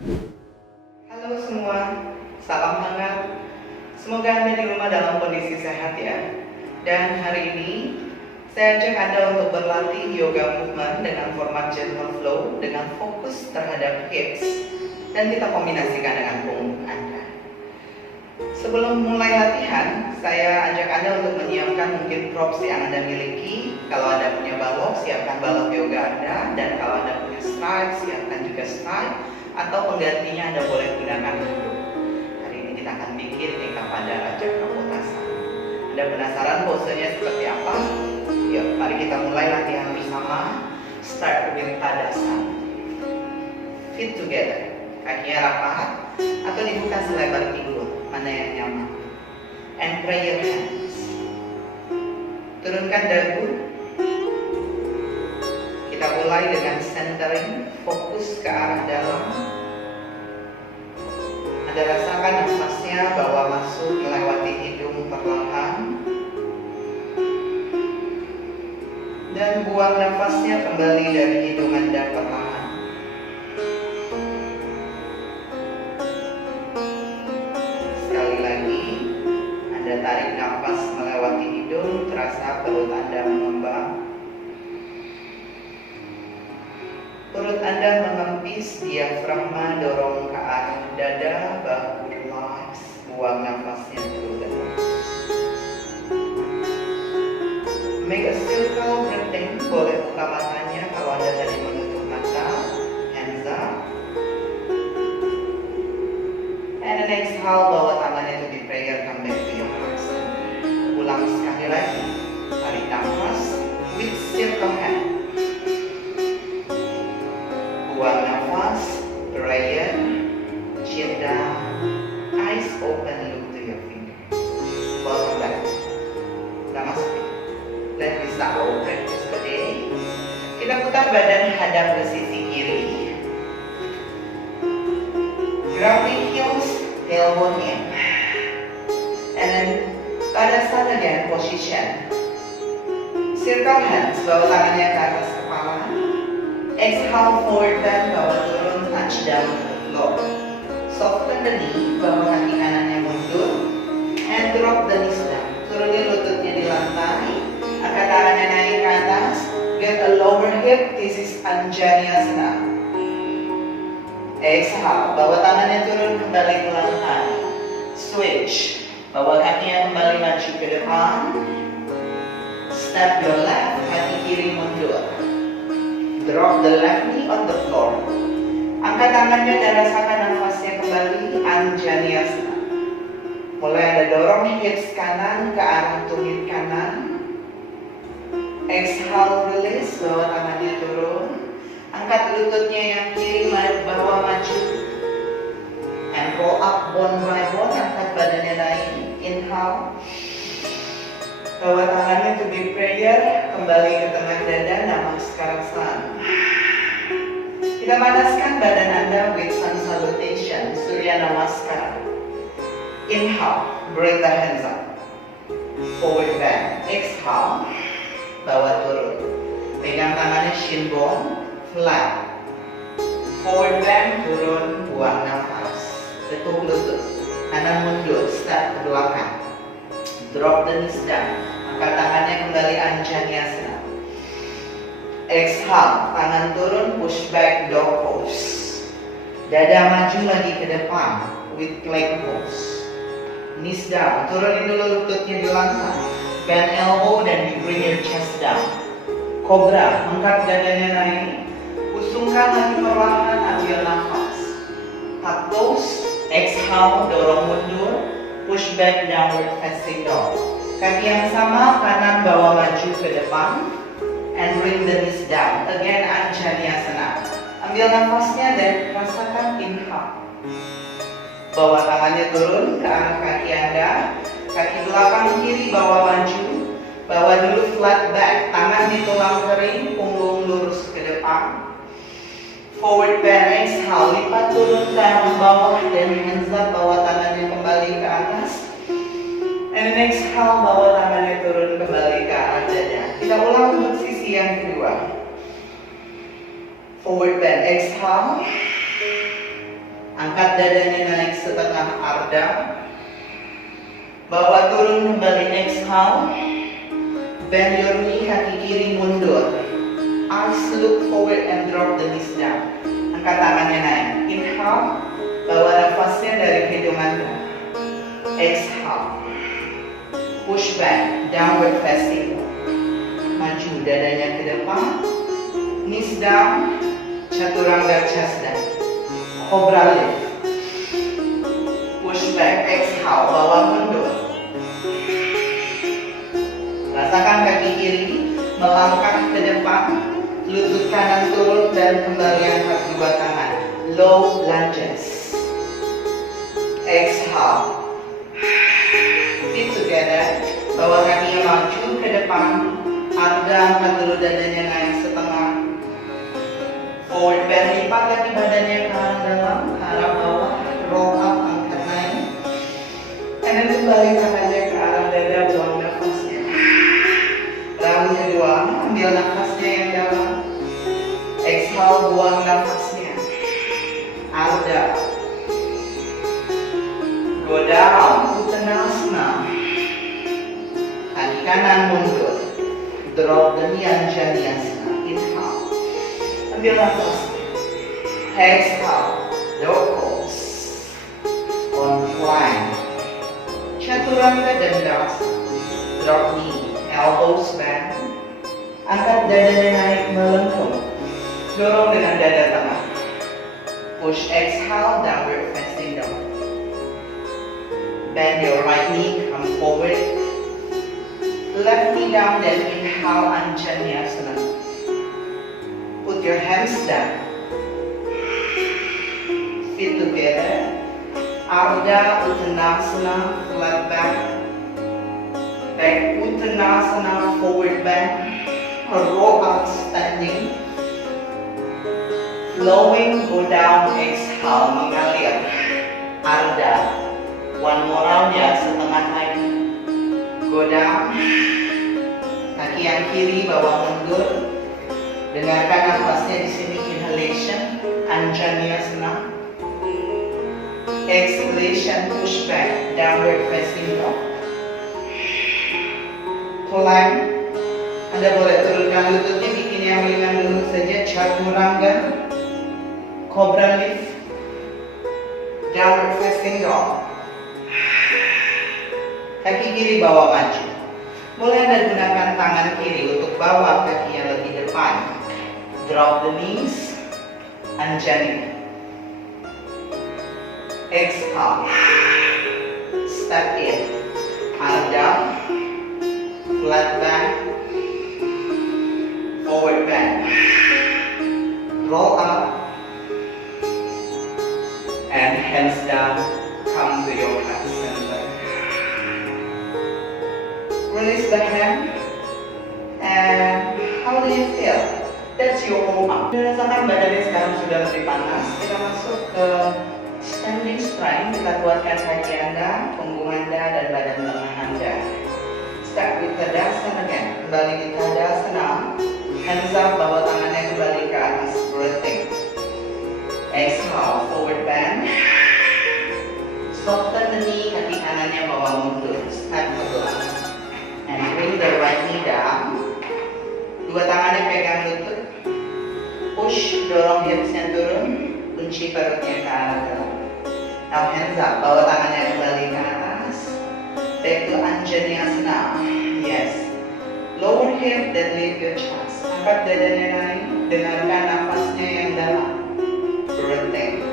Halo semua, salam hangat. Semoga Anda di rumah dalam kondisi sehat ya. Dan hari ini saya ajak Anda untuk berlatih yoga movement dengan format gentle flow dengan fokus terhadap hips dan kita kombinasikan dengan punggung Anda. Sebelum mulai latihan, saya ajak Anda untuk menyiapkan mungkin props yang Anda miliki. Kalau Anda punya balok, siapkan balok yoga Anda, dan kalau Anda punya strike, siapkan juga strike, atau penggantinya Anda boleh gunakan handuk. Hari ini kita akan bikin tingkah pada Raja Kapotasa. Anda penasaran posenya seperti apa? Yuk, mari kita mulai latihan bersama. Start with Tadasana. Feet together, kakinya rapat atau dibuka selebar pinggul, mana yang nyaman. And pray your hands. Turunkan dagu. Kita mulai dengan centering, fokus ke arah dalam. Anda rasakan nafasnya bawa masuk melewati hidung perlahan. Dan buang nafasnya kembali dari hidung Anda perlahan. Sekali lagi, Anda tarik nafas melewati hidung, terasa perut Anda mengembang. Perut Anda mengempis, diafragma dorong ke arah dada, bahu relax, buang nafasnya dulu. Make a circle breathing, boleh buka matanya kalau Anda tadi menutup mata, hands up. And then exhale, bawa tangannya to the prayer, come back to your heart center. Ulang sekali lagi, tarik nafas with circle hand. Buang nafas, prayer, chin down, eyes open, look to your fingers. Welcome back. Namaste. Let me start our practice today. Kita putar badan hadap ke sisi kiri. Grounding heels, tailbone in. And then Tadasana again, position. Circle hands, bawa tangannya ke atas kepala. Exhale, forward bend, bawa turun, touch down to the floor. Soften the knee, bawa kaki kanannya mundur. And drop the knees down. Turunin lututnya di lantai. Angkat tangannya naik ke atas. Get a lower hip, this is Anjaneyasana. Exhale, bawa tangannya turun kembali ke lantai. Switch, bawa kakinya kembali maju ke depan. Step your left, kaki kiri mundur. Drop the left knee on the floor. Angkat tangannya dan rasakan nafasnya kembali, Anjaneyasana. Mulai Anda dorong hips kanan ke arah tumit kanan. Exhale, release, bawa tangannya turun. Angkat lututnya yang kiri, bawa maju. And roll up bone by bone, angkat badannya naik. Inhale. Bawa tangannya to be prayer, kembali ke tengah dada, Namaskarasana. Kita panaskan badan Anda with sun salutation, Surya Namaskar. Inhale, bring the hands up. Forward bend. Exhale, bawa turun. Pegang tangannya shin bone, flat. Forward bend, turun, buang nafas. Ketuk lutut, kanan mundur, step ke belakang. Drop the knees down. Angkat tangannya kembali Anjaneyasana. Exhale, tangan turun, push back, dog pose. Dada maju lagi ke depan with plank pose. Knees down, turunin dulu lututnya di lantai. Bend elbow dan you bring your chest down. Cobra, angkat dadanya naik. Usungkan lagi perlahan, ambil nafas. Tuck toes, exhale, dorong mundur. Push back, downward facing dog. Kaki yang sama, kanan bawa maju ke depan. And bring the knees down. Again, Anjaneyasana. Ambil nafasnya dan rasakan inhale. Bawa tangannya turun ke arah kaki Anda. Kaki belakang kiri bawa maju. Bawa dulu flat back. Tangan di tulang kering, punggung lurus ke depan. Forward bend, exhale, lipat turun ke arah bawah dan hands up, bawa tangannya kembali ke atas. And then exhale, bawa tangannya turun kembali ke arah dada. Kita ulang untuk sisi yang kedua. Forward bend, exhale. Angkat dadanya naik setengah arda. Bawa turun kembali, exhale. Bend your knee, kaki kiri mundur. Eyes look forward and drop the knees down. Angkat tangannya naik. Inhale. Bawa nafasnya dari hidung Anda. Exhale. Push back, downward facing. Maju dadanya ke depan. Knees down. Chaturanga chest down. Cobra lift. Push back, exhale, bawa mundur. Rasakan kaki kiri melangkah ke depan. Lutut kanan turun dan kembali angkat dua tangan. Low lunges. Exhale. Feet together. Bawa kakinya maju ke depan. Arda, angkat dulu dadanya naik setengah. Forward bend, lipat kaki badannya ke arah dalam, ke arah bawah. Roll up, angkat naik. And then kembali tangannya ke arah dada, buang nafasnya. Round kedua, ambil nafasnya yang dalam. Exhale, buang nafasnya. Arda. Go down, Uttanasana. Kaki kanan mundur. Drop the knee, Anjaneyasana. Inhale. Ambil nafas. Exhale. Dog pose. On plank. Chaturanga Dandasana. Drop knee. Elbows bend. Angkat dadanya naik melengkung. Dorong dengan dada tengah. Push, exhale, downward facing dog. Bend your right knee, come forward. Left knee down, then inhale, Anjaneyasana. Put your hands down. Feet together. Ardha Uttanasana, flat back. Back Uttanasana, forward bend. Roll up, standing. Flowing, go down, exhale, mengalir. Ardha. One more round ya, setengah lagi. Go down. Kaki yang kiri bawa mundur. Dengarkan nafasnya di sini, inhalation, Anjaneyasana. Exhalation, push back, downward facing dog. Plank. Anda boleh turunkan lututnya, bikin yang ringan dulu saja. Chaturanga. Cobra lift. Downward facing dog. Kaki kiri bawa maju. Mulai Anda gunakan tangan kiri untuk bawa kakinya lebih depan. Drop the knees. Anjani. Exhale. Step in. Ardha. Flat back. Forward bend. Roll up. And hands down. Come to your heart center. Release the hand. And how do you feel? That's your warm up. Rasakan badannya sekarang sudah lebih panas. Kita masuk ke standing strength. Kita kuatkan kaki Anda, punggung Anda, dan badan tengah Anda. Start with Tadasana again. Kembali di Tadasana. Hands up, bawa tangannya kembali ke atas. Breathing. Exhale, forward bend. Soften the knee, kaki kanannya bawa mundur. Step ke belakang. And bring the right knee down. Dua tangannya pegang lutut. Push, dorong hipsnya turun. Kunci perutnya ke arah dalam. Now hands up, bawa tangannya kembali ke atas. Back to Anjaneyasana. Yes. Lower hip, then lift your chest. Angkat dadanya naik. Dengarkan nafasnya yang dalam. Breathing.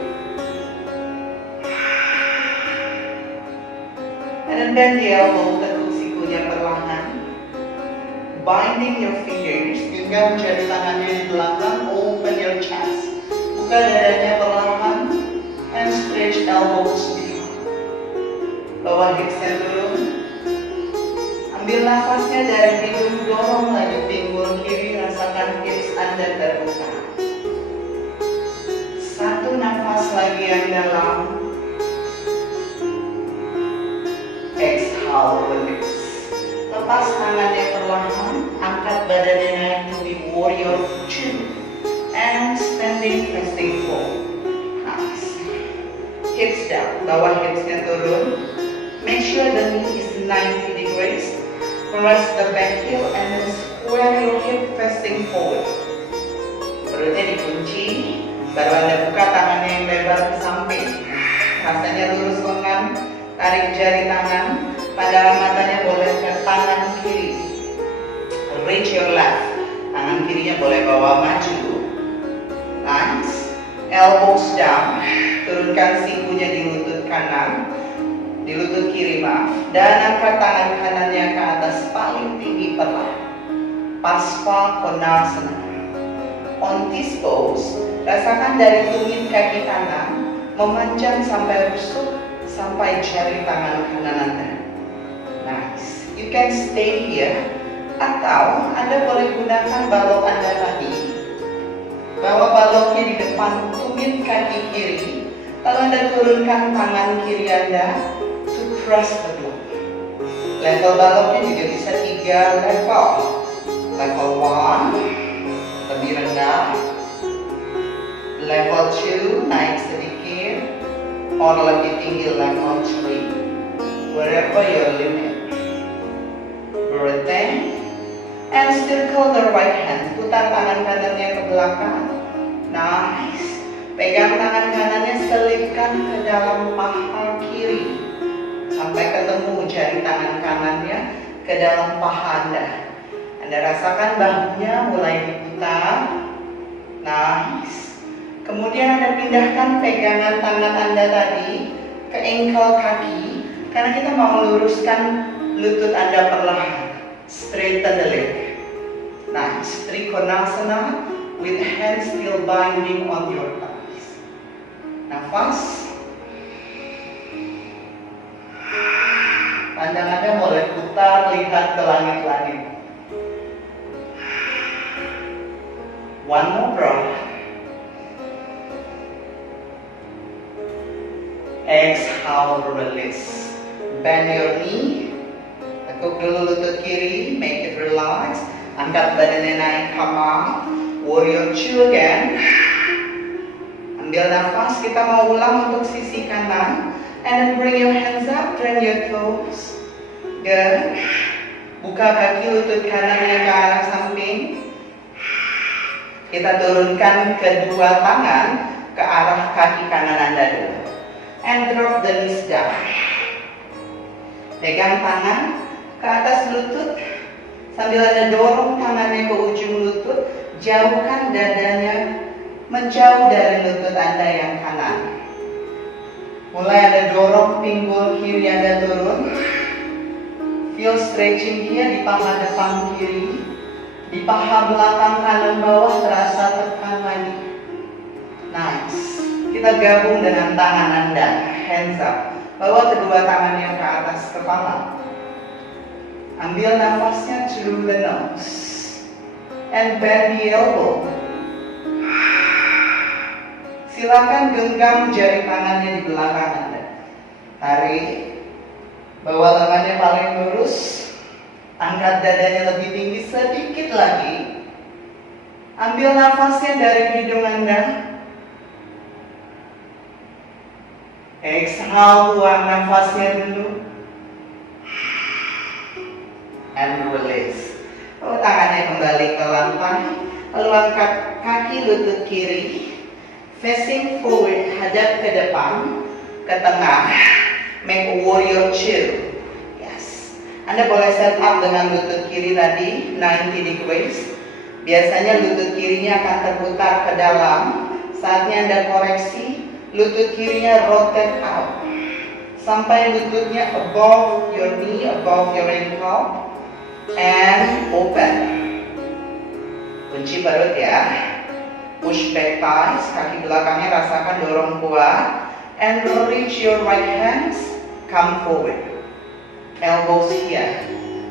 And then bend the elbow, tekuk sikunya perlahan. Binding your fingers, genggam jari tangannya di belakang, open your chest. Buka dadanya perlahan, and stretch elbows behind. Bawa hipsnya turun. Ambil nafasnya dari hidung, dorong lagi pinggul kiri, rasakan hips Anda terbuka. Satu nafas lagi yang dalam. Exhale, release. Lepas tangannya perlahan, angkat badannya naik to the warrior 2 and standing facing forward. Nice. bawah hipsnya turun. Make sure the knee is 90 degrees. Press the back heel and then square your hip facing forward. Perutnya dikunci, baru Anda buka tangannya yang lebar ke samping. Rasanya lurus lengan, tarik jari tangan, pandangan matanya boleh ke tangan kiri. Reach your left, tangan kirinya boleh bawa maju. Nice. Elbows down, turunkan sikunya di lutut kanan, di lutut kiri maaf, dan angkat tangan kanannya ke atas paling tinggi perlahan. Parsva Konasana. On this pose, rasakan dari tumit kaki kanan memanjang sampai rusuk sampai jari tangan kanan Anda. Nice. You can stay here atau Anda boleh gunakan balok Anda tadi. Bawa baloknya di depan tumit kaki kiri. Lalu Anda turunkan tangan kiri Anda to press the block. Level baloknya juga bisa 3 level. Level 1 lebih rendah. Level 2 naik sedikit. Or lebih tinggi level 3. Wherever your limit. Breathe in. And circle the right hand. Putar tangan kanannya ke belakang. Nice. Pegang tangan kanannya, selipkan ke dalam paha kiri sampai ketemu jari tangan kanannya ke dalam paha Anda. Anda rasakan bahunya mulai diputar. Nice. Kemudian Anda pindahkan pegangan tangan Anda tadi ke ankle kaki, karena kita mau meluruskan lutut Anda perlahan. Straighten the leg. Nice. Trikonasana with hands still binding on your thighs. Nafas. Pandangannya boleh putar, lihat ke langit-langit. One more breath. Exhale, release. Bend your knee. Tekuk dulu lutut kiri, make it relax. Angkat badannya naik, come up. Warrior 2 again. Ambil nafas, kita mau ulang untuk sisi kanan. And then bring your hands up, turn your toes. Good. Buka kaki lutut kanannya ke arah samping. Kita turunkan kedua tangan ke arah kaki kanan Anda dulu. And drop the knees down. Pegang tangan ke atas lutut. Sambil Anda dorong tangannya ke ujung lutut, jauhkan dadanya menjauh dari lutut Anda yang kanan. Mulai Anda dorong pinggul kiri Anda turun. Feel stretching dia di paha depan kiri. Di paha belakang kanan bawah terasa tekan lagi. Nice. Kita gabung dengan tangan Anda. Hands up. Bawa kedua tangannya ke atas kepala. Ambil nafasnya through the nose. And bend the elbow. Silakan genggam jari tangannya di belakang Anda. Tarik. Bawa lengannya paling lurus. Angkat dadanya lebih tinggi sedikit lagi. Ambil nafasnya dari hidung Anda. Exhale, buang nafasnya dulu. And release. Bawa tangannya kembali ke lantai. Lalu angkat kaki lutut kiri. Facing forward, hadap ke depan, ke tengah. Make a warrior 2. Yes. Anda boleh set up dengan lutut kiri tadi 90 degrees. Biasanya lutut kirinya akan terputar ke dalam. Saatnya Anda koreksi, lutut kirinya rotate out sampai lututnya above your knee, above your ankle. And open. Kunci perut ya. Push back thighs, kaki belakangnya rasakan dorong kuat. And reach your right hands, come forward. Elbows here.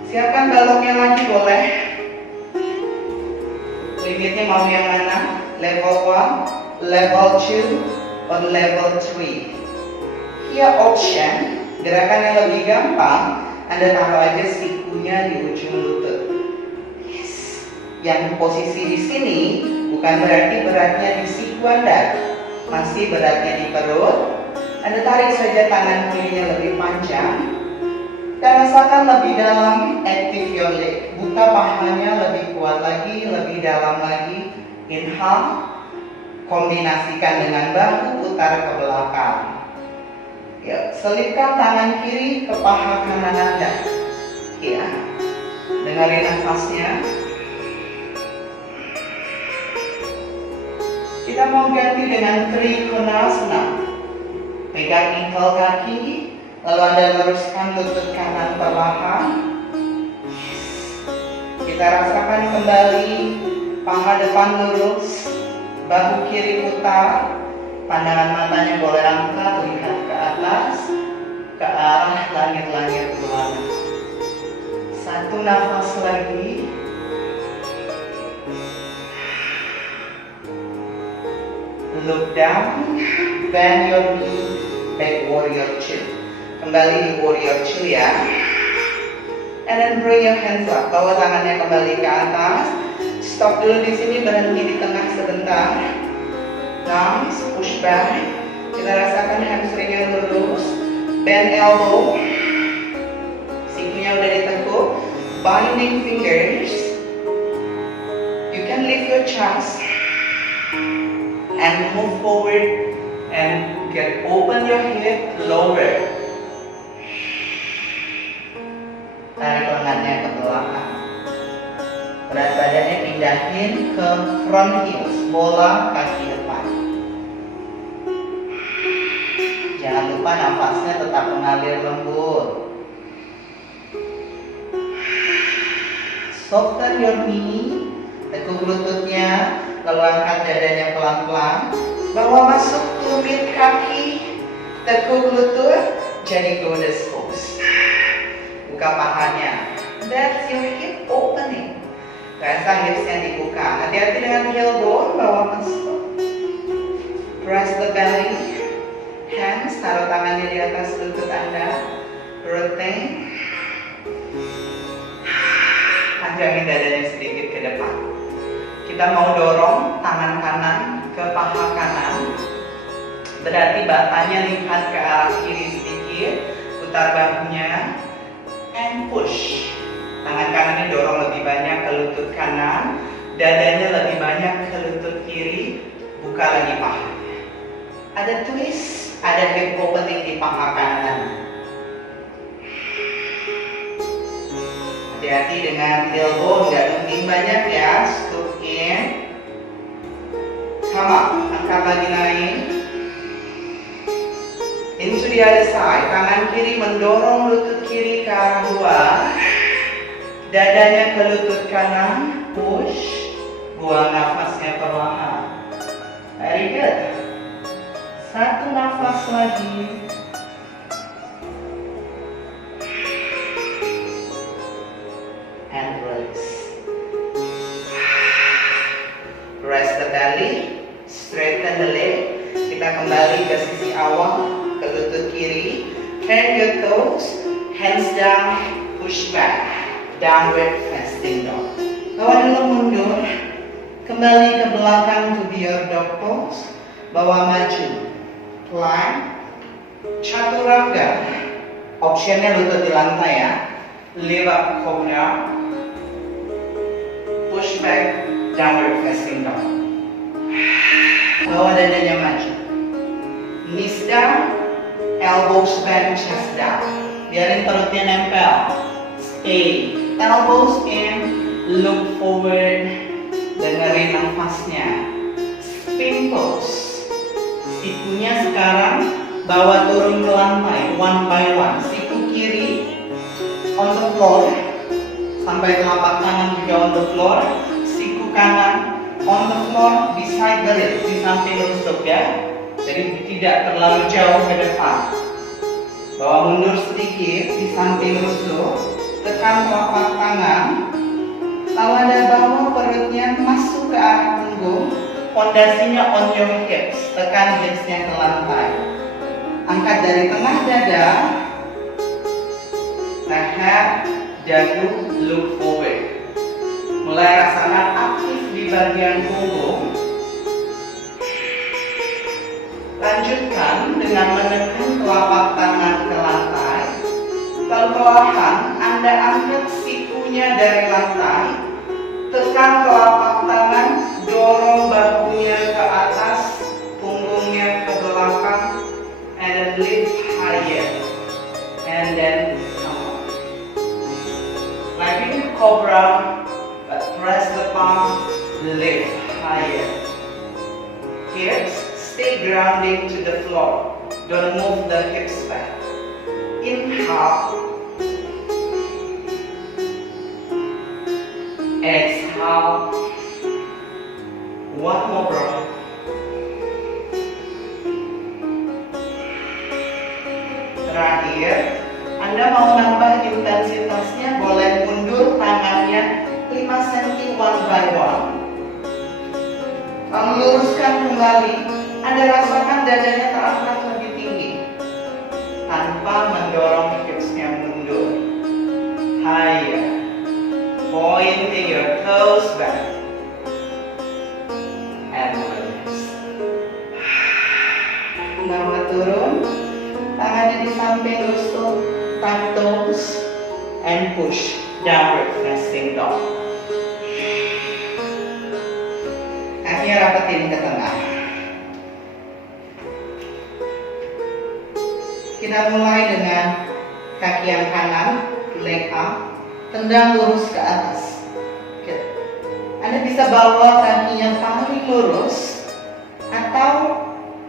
Siapkan baloknya lagi boleh. Limitnya mau yang mana? Level 1, level 2, or level 3. Here option, gerakan yang lebih gampang. Anda taruh aja sikunya di ujung lutut. Yes. Yang posisi di sini bukan berarti beratnya di siku Anda, masih beratnya di perut. Anda tarik saja tangan kirinya lebih panjang dan rasakan lebih dalam, active your leg. Buka pahanya lebih kuat lagi, lebih dalam lagi. Inhale, kombinasikan dengan bahu, putar ke belakang. Ya, selipkan tangan kiri ke paha kanan Anda. Ya, dengarin nafasnya. Kita mau ganti dengan Trikonasana. Pegang ankle kaki, lalu Anda luruskan lutut kanan perlahan. Kita rasakan kembali paha depan lurus, bahu kiri putar, pandangan matanya boleh angkat, lihat ke atas, ke arah langit-langit berwarna. Satu nafas lagi. Look down, bend your knee, back warrior two. Kembali di warrior two ya. And then bring your hands up. Bawa tangannya kembali ke atas. Stop dulu di sini, berhenti di tengah sebentar. Thumbs, push back. Kita rasakan hamstringnya lurus. Bend elbow. Sikunya udah ditekuk. Binding fingers. You can lift your chest and move forward and open your hip, lower. Tarik lengannya ke belakang. Berat badannya pindahin ke front heels, bola kaki depan. Jangan lupa nafasnya tetap mengalir lembut. Soften your knee, tekuk lututnya, lalu angkat dadanya pelan-pelan. Bawa masuk tumit kaki, tekuk lutut, jadi goddess pose. Buka pahanya. That's your hip opening. Rasa hipsnya dibuka. Hati-hati dengan heel bone, bawa masuk. Press the belly. Hands, taruh tangannya di atas lutut Anda. Rotate. Panjangin dadanya sedikit ke depan. Kita mau dorong tangan kanan ke paha kanan. Berarti batanya lihat ke arah kiri sedikit. Putar bahunya. And push. Tangan kanannya dorong lebih banyak ke lutut kanan. Dadanya lebih banyak ke lutut kiri. Buka lagi pahanya. Ada twist. Ada hip opening di paha kanan. Hati-hati dengan tailbone, nggak penting banyak ya. Scoop in. Sama, angkat lagi naik. Into the other side. Tangan kiri mendorong lutut kiri ke arah luar. Dadanya ke lutut kanan. Push. Buang nafasnya perlahan. Very good. Satu nafas lagi. And release. Rest the belly. Straighten the leg. Kita kembali ke sisi awal, ke lutut kiri. Turn your toes. Hands down. Push back. Downward facing dog. Bawa dulu mundur. Kembali ke belakang to be your dog pose. Bawa maju. Plank. Chaturanga. Optionnya lutut di lantai ya. Lift up, cobra. Push back. Downward facing dog. Bawa dadanya maju. Knees down. Elbows bend, chest down. Biarin perutnya nempel. Stay. Elbows in. Look forward. Dengerin nafasnya. Spin pose. Sikunya sekarang bawa turun ke lantai. One by one. Siku kiri on the floor. Sampai telapak tangan juga on the floor. Siku kanan on the floor. Beside the ribs. Di samping rusuk ya. Jadi tidak terlalu jauh ke depan. Bawa mundur sedikit di samping rusuk. Tekan telapak tangan. Lalu Anda bawa perutnya masuk ke arah punggung. Fondasinya on your hips. Tekan hipsnya ke lantai. Angkat dari tengah dada. Leher, dagu, look forward. Mulai rasakan aktif di bagian punggung. Lanjutkan dengan menekan telapak tangan ke lantai. Lalu perlahan Anda angkat sikunya dari lantai. Tekan telapak tangan, dorong bahunya ke atas, punggungnya ke belakang, and then lift higher. And then come on. Like you do cobra, but press the palm, lift higher. Hips stay grounding to the floor. Don't move the hips back. Inhale. Exhale. One more breath. Terakhir, Anda mau nambah intensitasnya, boleh mundur tangannya 5 cm one by one. Lalu luruskan kembali. Anda rasakan dadanya terangkat lebih tinggi tanpa mendorong hipsnya mundur. Higher. Pointing your toes back. And release. Bawa turun. Tangannya di samping lutut, tuck toes, and push downward facing dog. Kakinya rapetin ke tengah. Kita mulai dengan kaki yang kanan, leg up, tendang lurus ke atas. Anda bisa bawa kakinya paling lurus, atau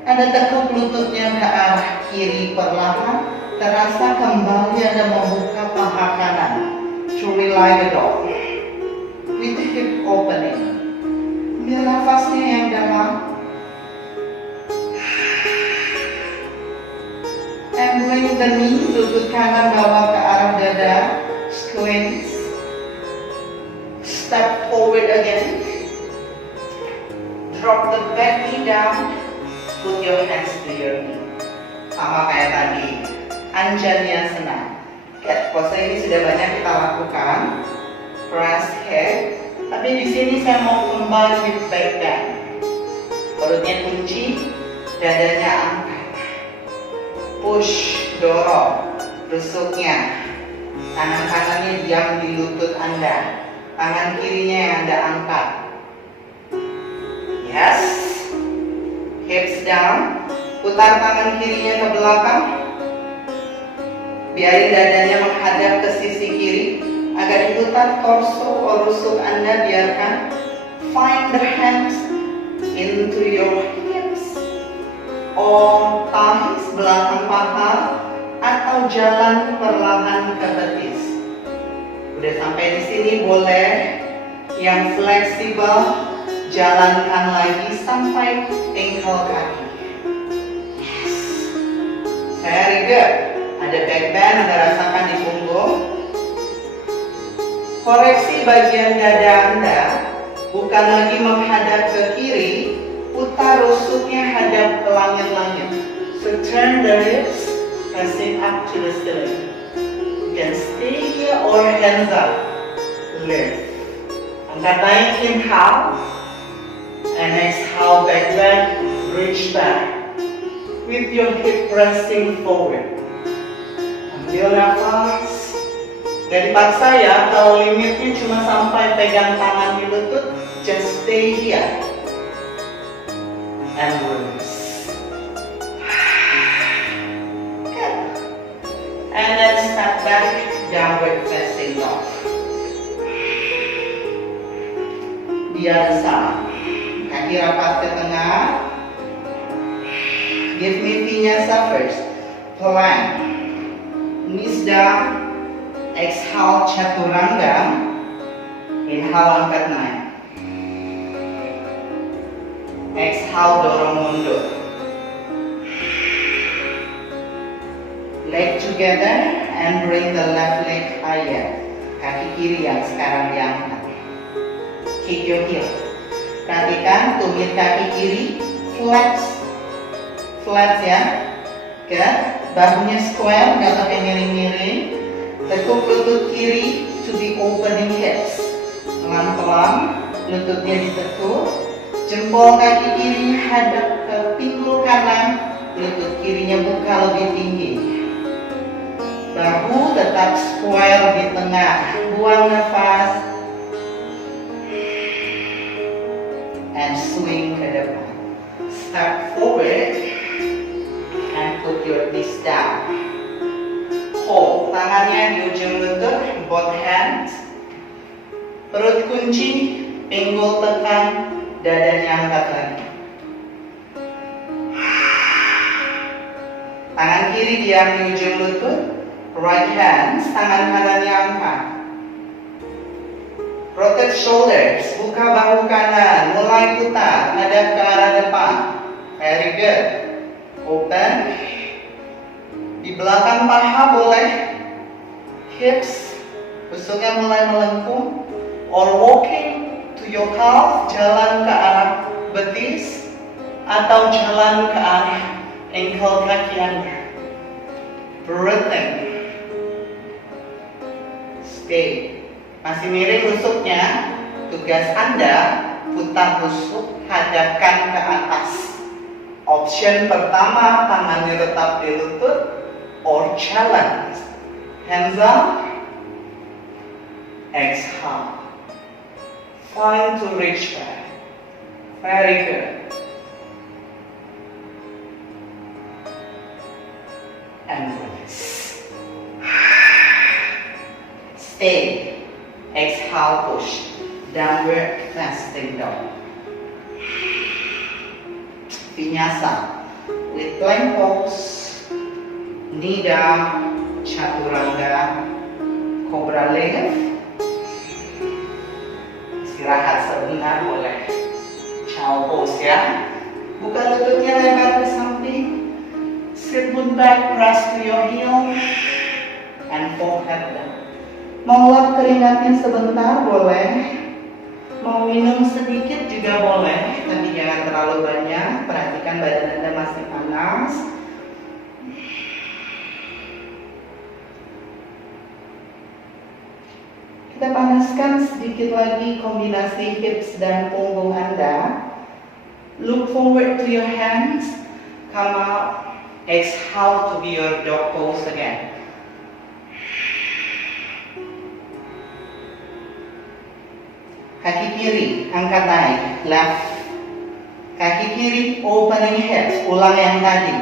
Anda tekuk lututnya ke arah kiri perlahan, terasa kembali Anda membuka paha kanan. Truly like a dog. With hip opening. Ambil nafasnya yang dalam. And bring the knee, lutut kanan bawa ke arah dada. Squeeze. Step forward again. Drop the back knee down. Put your hands to your knee. Sama kayak tadi, anjanya senang. Pose ini sudah banyak kita lakukan. Press head. Tapi di sini saya mau combine with back bend. Perutnya kunci, dadanya angkat. Push, dorong, tusuknya. Tangan kanannya diam di lutut Anda. Tangan kirinya yang Anda angkat. Yes. Hips down. Putar tangan kirinya ke belakang. Biarin dadanya menghadap ke sisi kiri. Agak diputar torso atau rusuk Anda, biarkan. Find the hands into your hips. Or thighs, belakang paha. Atau jalan perlahan ke betis. Udah sampai di sini, boleh yang fleksibel jalankan lagi sampai ankle kaki. Yes. Very good. Ada back bend, Anda rasakan di punggung. Koreksi bagian dada Anda, bukan lagi menghadap ke kiri, putar rusuknya hadap ke langit-langit. So turn the hips, pressing up to the ceiling. You can stay here or hands up. Lift. Angkat naik, inhale. And exhale, back bend, reach back. With your hip pressing forward. Ambil nafas. Gak dipaksa ya, kalau limitnya cuma sampai pegang tangan di lutut, just stay here. And release. Good. And then step back, downward facing dog. Biasa. Kaki rapat ke tengah. Give me vinyasa first. Plank. Knees down. Exhale chaturanga. Inhale angkat naik. Exhale dorong mundur. Leg together and bring the left leg higher. Kaki kiri yang sekarang diangkat. Kick your heel. Perhatikan tumit kaki kiri flex. Flex ya. Good. Bahunya square, nggak pakai miring-miring. Tekuk lutut kiri to the opening hips. Pelan-pelan lututnya ditekuk. Jempol kaki kiri hadap ke pinggul kanan. lutut kirinya buka lebih tinggi. Bahu tetap square di tengah. Buang nafas. And swing ke depan. Step forward. And put your knees down. Hold. Tangannya di ujung lutut. Both hands. Perut kunci. Pinggul tekan. Dadanya angkat lagi. Tangan kiri diam di ujung lutut. Right hand, tangan kanannya angkat. Rotate shoulders, buka bahu kanan, mulai putar, hadap ke arah depan. Very good. Open. Di belakang paha boleh. Hips, busuknya mulai melengkung. Or walking to your calf, jalan ke arah betis. Atau jalan ke arah ankle kaki Anda. Breathing. Stay. Masih miring rusuknya. Tugas Anda putar rusuk, hadapkan ke atas. Option pertama, tangannya tetap di lutut. Or challenge. Hands up. Exhale. Find to reach back. Very good. And release. Stay. Exhale, push. Downward facing dog. Vinyasa. With plank pose. Knee down. Chaturanga. Cobra lift. Istirahat sebentar boleh. Chow pose ya. Buka lututnya lebar ke samping. Sit boot back, press to your heel. And forehead down. Mau lap keringatnya sebentar boleh. Mau minum sedikit juga boleh. Tapi jangan terlalu banyak. Perhatikan badan Anda masih panas. Kita panaskan sedikit lagi kombinasi hips dan punggung Anda. Look forward to your hands. Come out. Exhale to be your dog pose again. Kaki kiri angkat naik. Left. Kaki kiri opening hips. Ulang yang tadi.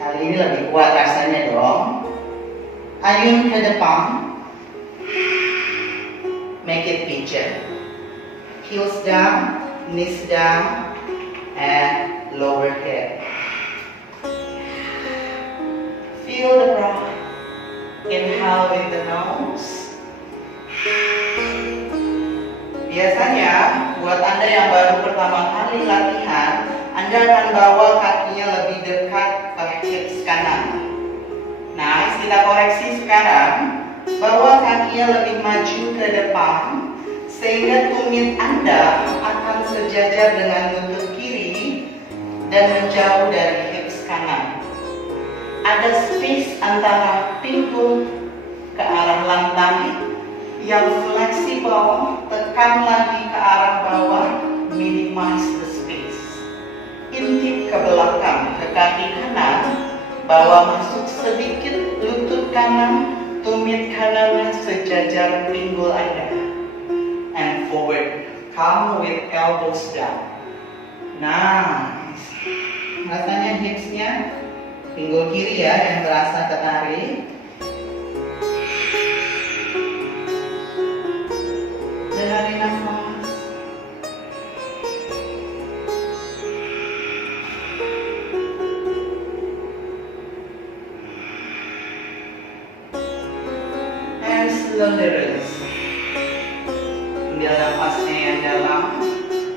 Kali ini lebih kuat rasanya dong. Ayun ke depan. Make it pigeon. Heels down, knees down, and lower hip. Feel the breath. Inhale with the nose. Biasanya, buat Anda yang baru pertama kali latihan, Anda akan bawa kakinya lebih dekat ke hips kanan. Nah, kita koreksi sekarang. Bawa kakinya lebih maju ke depan, sehingga tumit Anda akan sejajar dengan lutut kiri dan menjauh dari hips kanan. Ada space antara pinggul ke arah lantai yang fleksibel, tekan lagi ke arah bawah, minimize the space. Intip ke belakang, ke kaki kanan, bawa masuk sedikit lutut kanan, tumit kanannya sejajar pinggul Anda. And forward, come with elbows down. Nice. Rasanya hipsnya, pinggul kiri ya yang terasa ketarik. Dengarin nafas. And slowly release. Ambil nafasnya yang dalam.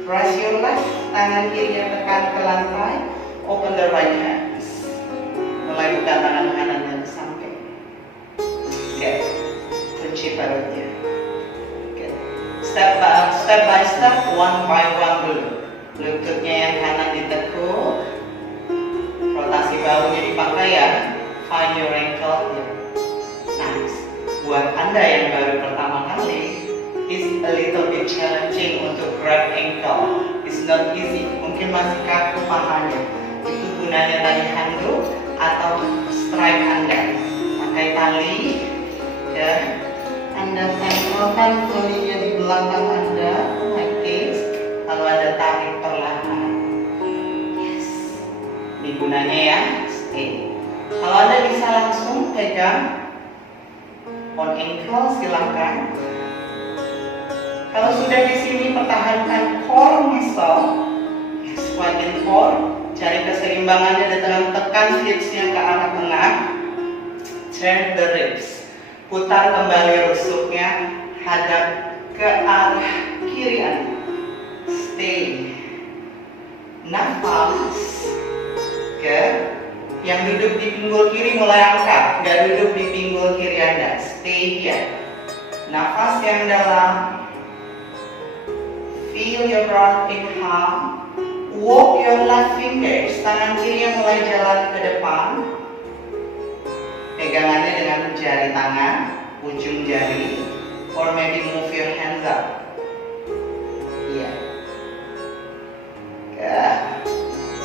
Press your left, tangan kiri yang tekan ke lantai. Open the right hands. Mulai buka tangan kanannya ke samping. Oke, kunci perutnya. Step by step, one by one dulu. Lututnya yang kanan ditekuk. Rotasi bahunya dipakai ya. Find your ankle here. Nice. Buat Anda yang baru pertama kali, it's a little bit challenging untuk grab ankle. It's not easy. Mungkin masih kaku pahanya. Itu gunanya tadi handuk atau strike Anda. Pakai tali, ya. Anda tempelkan talinya di belakang Anda, like this. Lalu Anda tarik perlahan. Yes. Ini gunanya ya, stay. Kalau Anda bisa langsung pegang on ankle, silakan. Kalau sudah di sini, pertahankan core muscle, squat and core. Cari keseimbangannya dengan tekan hipsnya ke arah tengah. Turn the ribs. Putar kembali rusuknya, hadap ke arah kiri Anda. Stay. Nafas. Ke yang duduk di pinggul kiri mulai angkat. Nggak duduk di pinggul kiri Anda. Stay here. Nafas yang dalam. Feel your breath inhale. Walk your left fingers. Tangan kiri yang mulai jalan ke depan. Pegangannya dengan jari tangan, ujung jari, or maybe move your hands up. Iya. Good.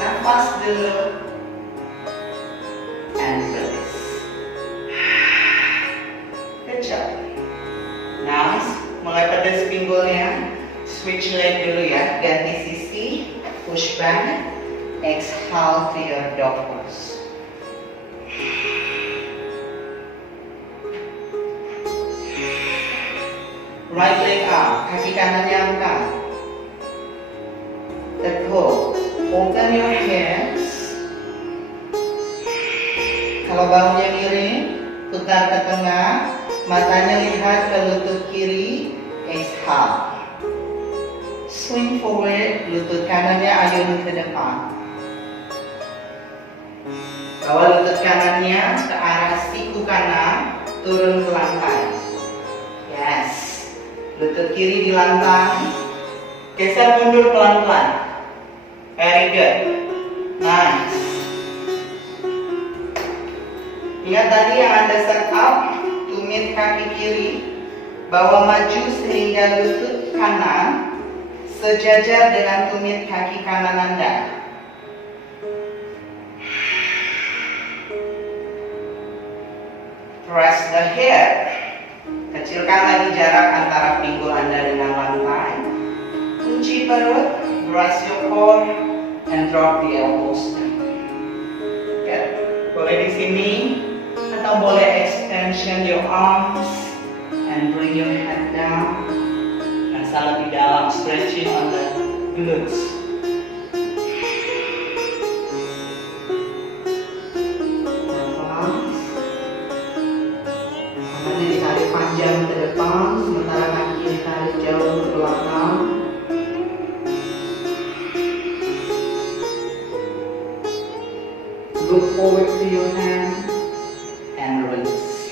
Nafas dulu. And release. Good job. Nice. Mulai pedas pinggulnya. Switch leg dulu ya. Ganti sisi. Push back. Exhale to your dog pose. Right leg up, kaki kanannya angkat. Teguk. Open your hands. Kalau bahunya miring, putar ke tengah. Matanya lihat ke lutut kiri. Exhale. Swing forward, lutut kanannya ayun ke depan. Bawa lutut kanannya ke arah siku kanan, turun ke lantai. Yes. Lutut kiri di lantai. Geser mundur pelan-pelan. Very good. Nice. Ingat tadi yang Anda set up, tumit kaki kiri, bawa maju sehingga lutut kanan sejajar dengan tumit kaki kanan Anda. Press the hip. Kecilkan lagi jarak antara pinggul Anda dengan lantai. Kunci perut, brush your core, and drop the elbows. Good. Boleh di sini, atau boleh extension your arms and bring your head down. Rasa lebih dalam, stretching on the glutes. Tangannya ditarik panjang ke depan, sementara kaki ditarik jauh ke belakang. Look forward to your hand and release.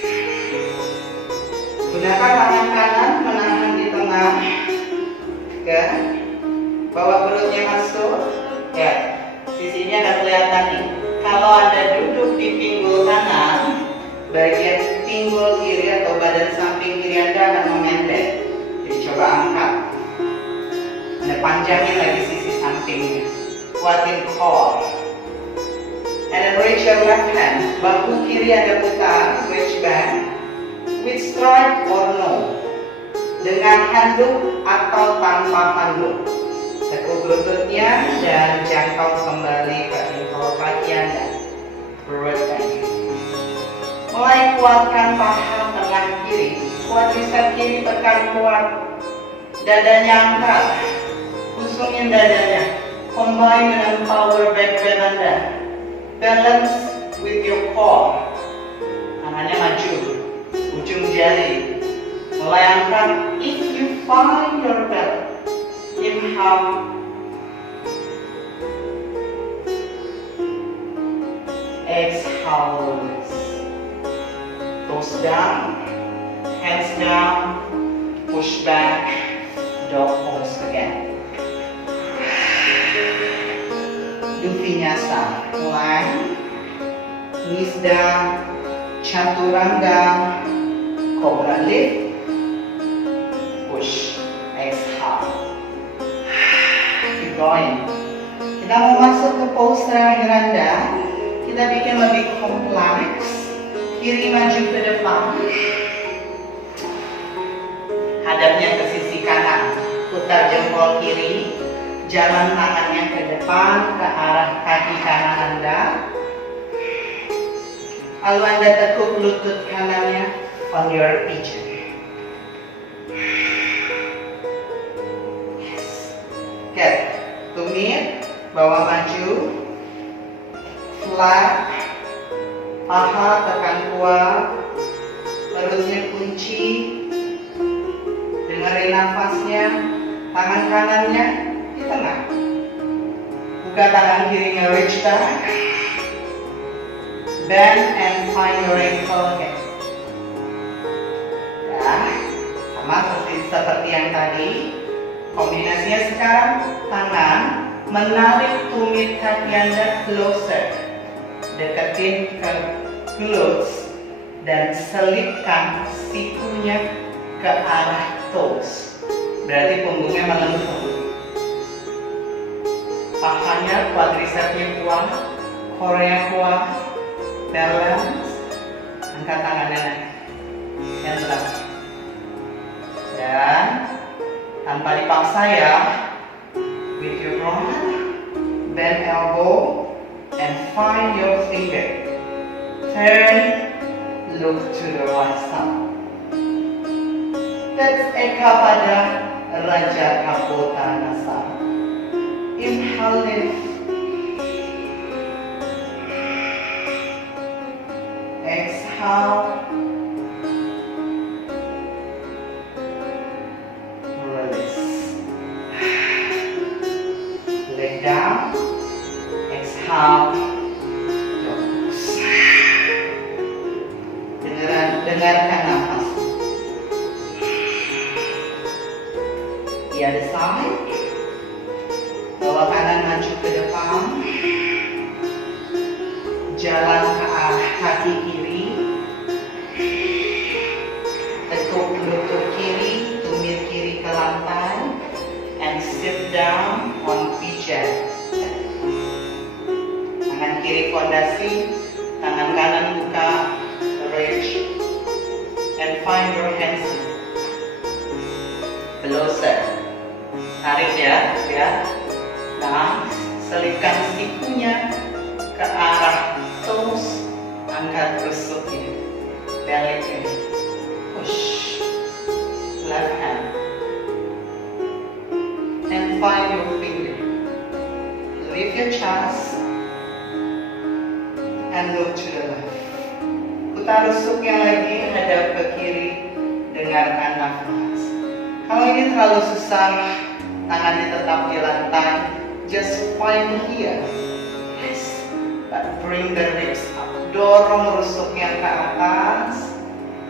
Gunakan tangan kanan menahan di tengah. Good. Bawa perutnya masuk. Ya, sisinya akan kelihatan nih. Kalau Anda duduk di pinggul kanan, bagian pinggul kiri atau badan samping kiri Anda akan memendek. Jadi coba angkat. Anda panjangin lagi sisi sampingnya. Kuatin core. And then reach your left hand. Bahu kiri Anda putar, switch back. With strike or no. Dengan handuk atau tanpa handuk. Tekuk lututnya dan jangkau kembali ke ankle kaki Anda. Perut kaki. Mulai kuatkan paha tengah kiri. Quadricep kiri tekan kuat. Dadanya angkat. Kusungin dadanya. Combine dengan power back bend Anda. Balance with your core. Tangannya maju. Ujung jari. Mulai angkat. If you find your belt, inhale. Exhale. Toes down. Hands down. Push back. Dog pose again. Do vinyasa. Mulai. Knees down. Chaturanga. Cobra lift. Push. Exhale. Keep going. Kita mau masuk ke pose terakhir Anda. Kita bikin lebih kompleks. Kiri maju ke depan. Hadapnya ke sisi kanan. Putar jempol kiri. Jalan tangannya ke depan, ke arah kaki kanan Anda. Lalu Anda tekuk lutut kanannya on your pigeon. Yes. Get. Tumit. Bawa maju. Flat. Paha tekan kuat. Perutnya kunci. Dengerin nafasnya. Tangan kanannya di tengah. Buka tangan kirinya, reach back. Bend and find your ankle again. Ya, sama seperti yang tadi. Kombinasinya sekarang tangan menarik tumit kaki Anda closer. Deketin ke glutes dan selipkan sikunya ke arah toes. Berarti punggungnya melengkung. Pahanya, quadricepsnya kuat, korea kuat, balance. Angkat tangannya naik. Hands up. Dan tanpa dipaksa ya, with your front, bend elbow, and find your finger. Turn, look to the right side. That's Eka pada Raja Kapotanasana. Inhale, lift. Exhale. Leg down, exhale, fokus. Dengarkan nafas. The other side. Bawa kanan maju ke depan. Jalan ke arah kaki kiri. Tekuk lutut kiri, tumit kiri ke lantai. And sit down on pigeon. Tangan kiri fondasi, tangan kanan buka, reach, and find your hands closer. Tarik ya. Nah, selipkan sikunya ke arah toes, angkat rusuknya, baliknya, push, left hand. And find your finger. Lift your chest and look to the left. Putar rusuknya lagi, hadap ke kiri, dengarkan nafas. Kalau ini terlalu susah, tangannya tetap di lantai. Just find here. Yes. But bring the ribs up. Dorong rusuknya ke atas.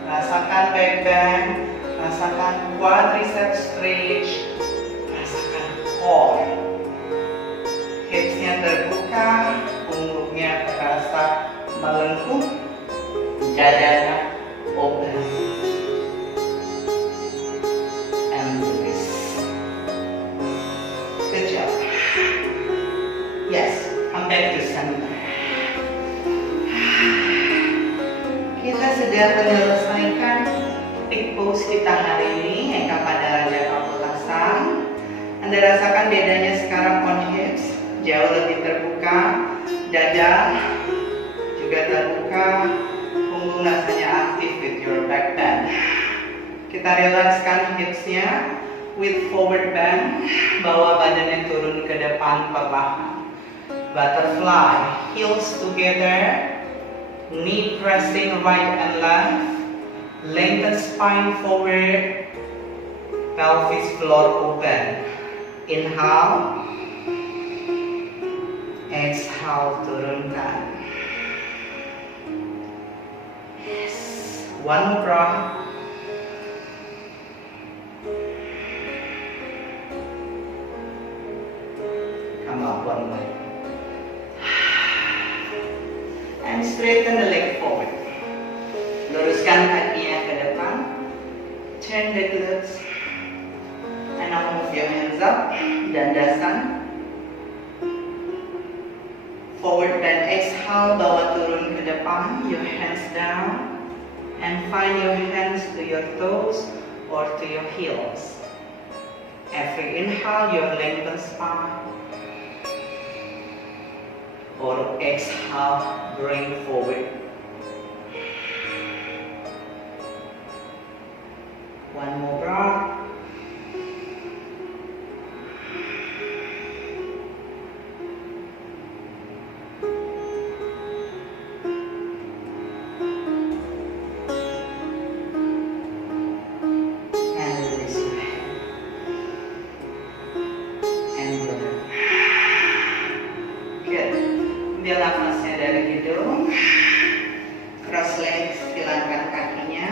Rasakan back bend. Rasakan quadriceps stretch. Core. Hipsnya terbuka, punggungnya terasa melengkung, dadanya open. And release. Good job. Yes, come back to center. Kita sudah menyelesaikan peak pose kita hari ini, Eka pada Raja Kapotasana. Anda rasakan bedanya sekarang on hips, jauh lebih terbuka, dada juga terbuka, punggung rasanya aktif with your back bend. Kita relaxkan hipsnya with forward bend, bawa badannya turun ke depan perlahan. Butterfly, heels together, knee pressing right and left, lengthen spine forward, pelvis floor open. Inhale, exhale, turunkan. Yes, one more breath. Come up one more. And straighten the leg forward. Luruskan kakinya ke depan. Turn the glutes. And now move your hands up, dandasan. Forward bend, exhale, bawa turun ke depan, your hands down, and find your hands to your toes or to your heels. Every inhale, you lengthen spine, or exhale, bring forward. One more breath. Ambil nafasnya dari hidung, cross legs, hilangkan kakinya.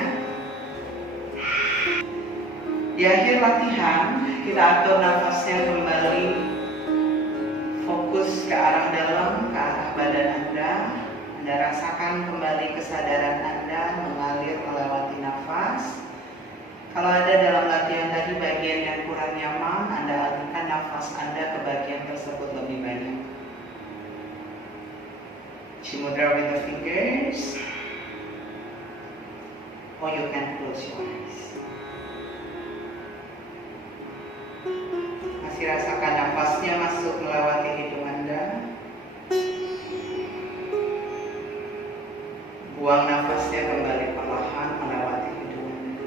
Di akhir latihan, kita atur nafasnya kembali, fokus ke arah dalam, ke arah badan Anda. Anda rasakan kembali kesadaran Anda mengalir melewati nafas. Kalau ada dalam latihan tadi bagian yang kurang nyaman, Anda alihkan nafas Anda ke bagian tersebut lebih banyak. Mudra with the fingers, or you can close your eyes. Masih rasakan nafasnya masuk melewati hidung Anda. Buang nafasnya kembali perlahan melewati hidung Anda.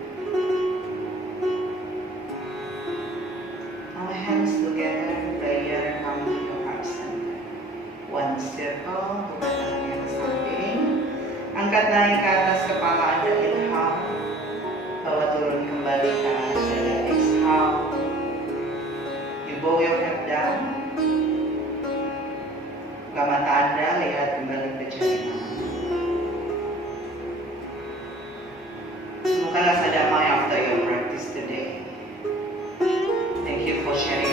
Now hands together, prayer counting your heart center. One circle, tangannya ke samping. Angkat naik ke atas kepala Anda, inhale. Bawa turun kembali ke atas dada, exhale. You bow your head down. Buka mata Anda, lihat kembali ke jari tangan. Semoga rasa damai after your practice today. Thank you for sharing